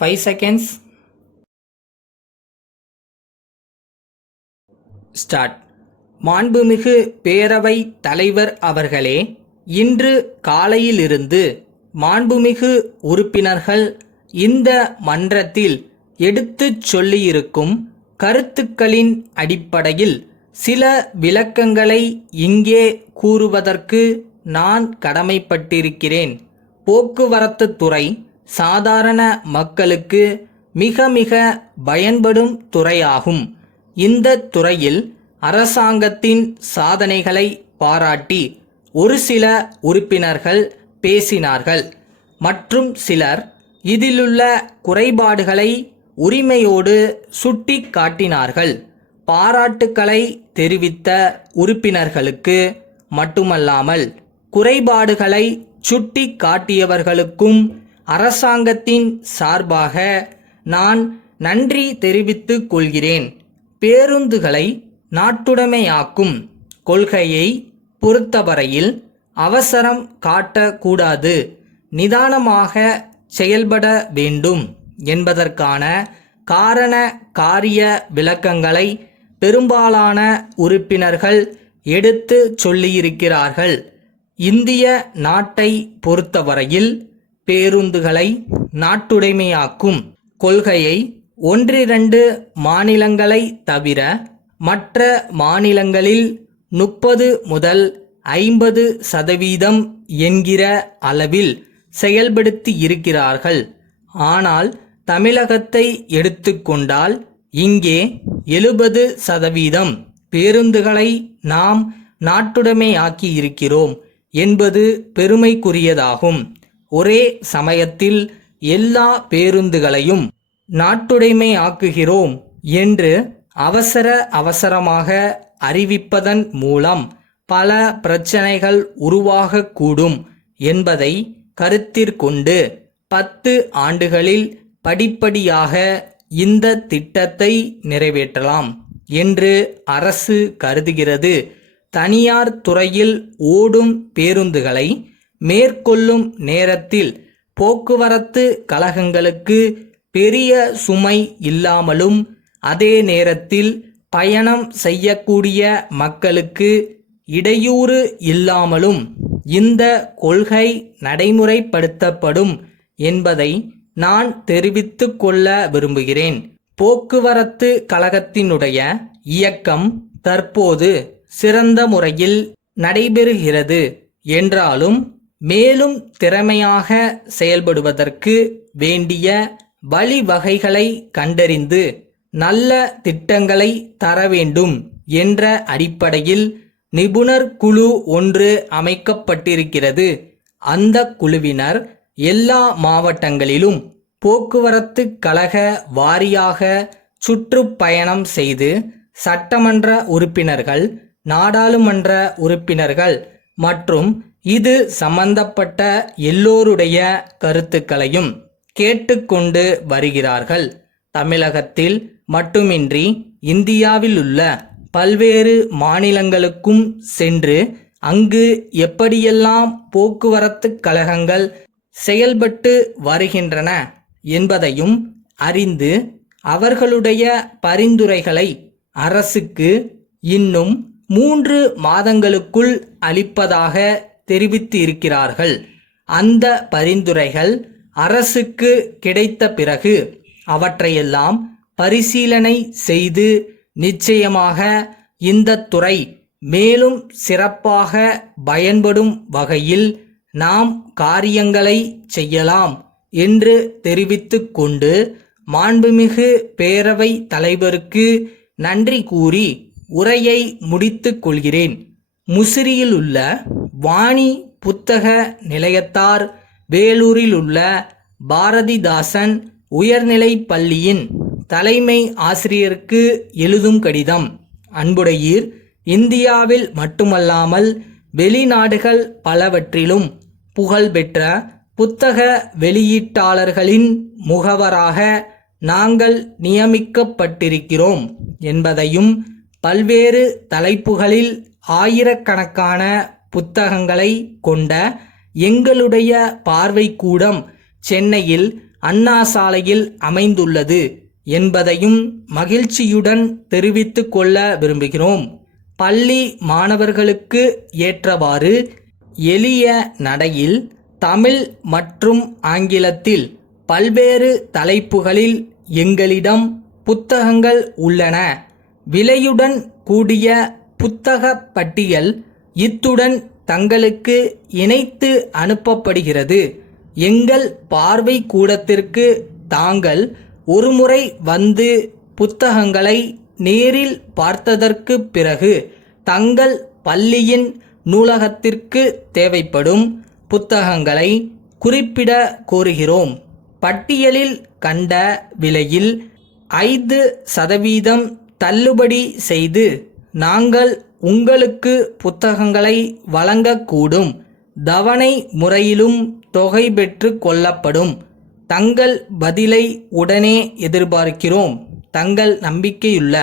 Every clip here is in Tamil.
5 seconds. ஸ்டார்ட். மாண்புமிகு பேரவை தலைவர் அவர்களே, இன்று காலையிலிருந்து மாண்புமிகு உறுப்பினர்கள் இந்த மன்றத்தில் எடுத்துச் சொல்லியிருக்கும் கருத்துக்களின் அடிப்படையில் சில விளக்கங்களை இங்கே கூறுவதற்கு நான் கடமைப்பட்டிருக்கிறேன். போக்குவரத்து துறை சாதாரண மக்களுக்கு மிக மிக பயன்படும் துறையாகும். இந்த துறையில் அரசாங்கத்தின் சாதனைகளை பாராட்டி ஒரு சில உறுப்பினர்கள் பேசினார்கள். மற்றும் சிலர் இதிலுள்ள குறைபாடுகளை உரிமையோடு சுட்டி காட்டினார்கள். பாராட்டுக்களை தெரிவித்த உறுப்பினர்களுக்கு மட்டுமல்லாமல் குறைபாடுகளை சுட்டி காட்டியவர்களுக்கும் அரசாங்கத்தின் சார்பாக நான் நன்றி தெரிவித்துக் கொள்கிறேன். பேருந்துகளை நாட்டுடைமையாக்கும் கொள்கையை பொறுத்தவரையில் அவசரம் காட்டக்கூடாது, நிதானமாக செயல்பட வேண்டும் என்பதற்கான காரண காரிய விளக்கங்களை பெரும்பாலான உறுப்பினர்கள் எடுத்து சொல்லியிருக்கிறார்கள். இந்திய நாட்டை பொறுத்தவரையில் பேருந்துகளை நாட்டுடைமையாக்கும் கொள்கையை 1-2 மாநிலங்களை தவிர மற்ற மாநிலங்களில் 30 முதல் 50% என்கிற அளவில் செயல்படுத்தி இருக்கிறார்கள். ஆனால் தமிழகத்தை எடுத்துக்கொண்டால் இங்கே 70% பேருந்துகளை நாம் நாட்டுடைமையாக்கி இருக்கிறோம் என்பது பெருமைக்குரியதாகும். ஒரே சமயத்தில் எல்லா பேருந்துகளையும் நாட்டுடைமையாக்குகிறோம் என்று அவசரமாக அறிவிப்பதன் மூலம் பல பிரச்சனைகள் உருவாகக்கூடும் என்பதை கருத்திற்கொண்டு 10 ஆண்டுகளில் படிப்படியாக இந்த திட்டத்தை நிறைவேற்றலாம் என்று அரசு கருதுகிறது. தனியார் துறையில் ஓடும் பேருந்துகளை மேற்கொள்ளும் நேரத்தில் போக்குவரத்து கழகங்களுக்கு பெரிய சுமை இல்லாமலும் அதே நேரத்தில் பயணம் செய்யக்கூடிய மக்களுக்கு இடையூறு இல்லாமலும் இந்த கொள்கை நடைமுறைப்படுத்தப்படும் என்பதை நான் தெரிவித்துக் கொள்ள விரும்புகிறேன். போக்குவரத்து கழகத்தினுடைய இயக்கம் தற்போது சிறந்த முறையில் நடைபெறுகிறது என்றாலும் மேலும் திறமையாக செயல்படுவதற்கு வேண்டிய வழிவகைகளை கண்டறிந்து நல்ல திட்டங்களை தர வேண்டும் என்ற அடிப்படையில் நிபுணர் குழு ஒன்று அமைக்கப்பட்டிருக்கிறது. அந்த குழுவினர் எல்லா மாவட்டங்களிலும் போக்குவரத்து கழக வாரியாக சுற்றுப்பயணம் செய்து சட்டமன்ற உறுப்பினர்கள், நாடாளுமன்ற உறுப்பினர்கள் மற்றும் இது சம்பந்தப்பட்ட எல்லோருடைய கருத்துக்களையும் கேட்டுக்கொண்டு வருகிறார்கள். தமிழகத்தில் மட்டுமின்றி இந்தியாவில் உள்ள பல்வேறு மாநிலங்களுக்கும் சென்று அங்கு எப்படியெல்லாம் போக்குவரத்து கழகங்கள் செயல்பட்டு வருகின்றன என்பதையும் அறிந்து அவர்களுடைய பரிந்துரைகளை அரசுக்கு இன்னும் 3 மாதங்களுக்குள் அளிப்பதாக தெரிவித்து இருக்கிறார்கள். அந்த பரிந்துரைகள் அரசுக்கு கிடைத்த பிறகு அவற்றையெல்லாம் பரிசீலனை செய்து நிச்சயமாக இந்த துறை மேலும் சிறப்பாக பயன்படும் வகையில் நாம் காரியங்களை செய்யலாம் என்று தெரிவித்துக் கொண்டு மாண்புமிகு பேரவை தலைவருக்கு நன்றி கூறி உரையை முடித்துக் கொள்கிறேன். முசிறியில் உள்ள வாணி புத்தக நிலையத்தார், வேலூரில் உள்ள பாரதிதாசன் உயர்நிலைப் பள்ளியின் தலைமை ஆசிரியருக்கு எழுதும் கடிதம். அன்புடையீர், இந்தியாவில் மட்டுமல்லாமல் வெளிநாடுகள் பலவற்றிலும் புகழ்பெற்ற புத்தக வெளியீட்டாளர்களின் முகவராக நாங்கள் நியமிக்கப்பட்டிருக்கிறோம் என்பதையும் பல்வேறு தலைப்புகளில் ஆயிரக்கணக்கான புத்தகங்களை கொண்ட எங்களுடைய பார்வைக்கூடம் சென்னையில் அண்ணா சாலையில் அமைந்துள்ளது என்பதையும் மகிழ்ச்சியுடன் தெரிவித்துக் கொள்ள விரும்புகிறோம். பள்ளி மாணவர்களுக்கு ஏற்றவாறு எளிய நடையில் தமிழ் மற்றும் ஆங்கிலத்தில் பல்வேறு தலைப்புகளில் எங்களிடம் புத்தகங்கள் உள்ளன. விலையுடன் கூடிய புத்தக பட்டியல் இத்துடன் தங்களுக்கு இணைத்து அனுப்பப்படுகிறது. எங்கள் பார்வை கூடத்திற்கு தாங்கள் ஒருமுறை வந்து புத்தகங்களை நேரில் பார்த்ததற்கு பிறகு தங்கள் பள்ளியின் நூலகத்திற்கு தேவைப்படும் புத்தகங்களை குறிப்பிட கோருகிறோம். பட்டியலில் கண்ட விலையில் 5% தள்ளுபடி செய்து நாங்கள் உங்களுக்கு புத்தகங்களை வழங்கக்கூடும். தவணை முறையிலும் தொகை பெற்று கொள்ளப்படும். தங்கள் பதிலை உடனே எதிர்பார்க்கிறோம். தங்கள் நம்பிக்கையுள்ள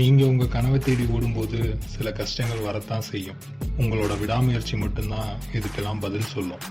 நீங்கள் உங்கள் கனவை தேடி ஓடும்போது சில கஷ்டங்கள் வரத்தான் செய்யும். உங்களோட விடாமுயற்சி மட்டும்தான் இதுக்கெல்லாம் பதில் சொல்லும்.